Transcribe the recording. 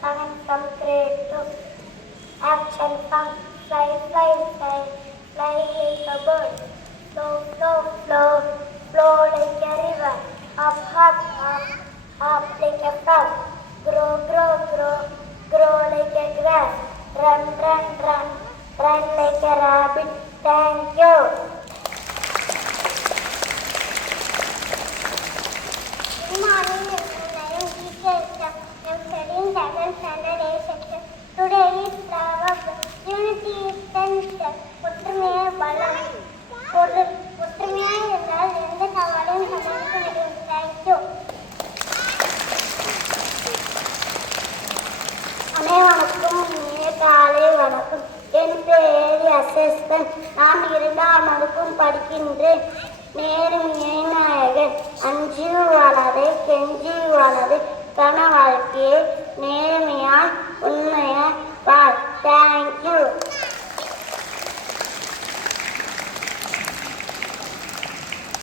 seven from grade two. Action from fly, fly, fly, fly like a bird. Flow, flow, flow, flow like a river. Hop, hop, hop, hop like a frog. Grow, grow, grow, grow like a grass. Run, run, run, run like a rabbit. Thank you. Good morning, everyone. I am teacher Isha. I am studying second standard A section. Today is proverb. Unity is strength. ஒற்றுமையே பலம். ஒற்றுமையாக இருந்தால் எந்த சவாலையும் சமாளிக்க முடியும். தேங்க்யூ. அனைவருக்கும் இனிய காலை வணக்கம். என் பெயர் அசஸ்தன். நான் 2ஆம் வகுப்பு படிக்கின்றேன். நேரும் ஏநாயகன் அஞ்சு வளரு கெஞ்சி வளரு கன வாழ்க்கையை நேர்மையால் உண்மையால் வாழ். தேங்க்யூ.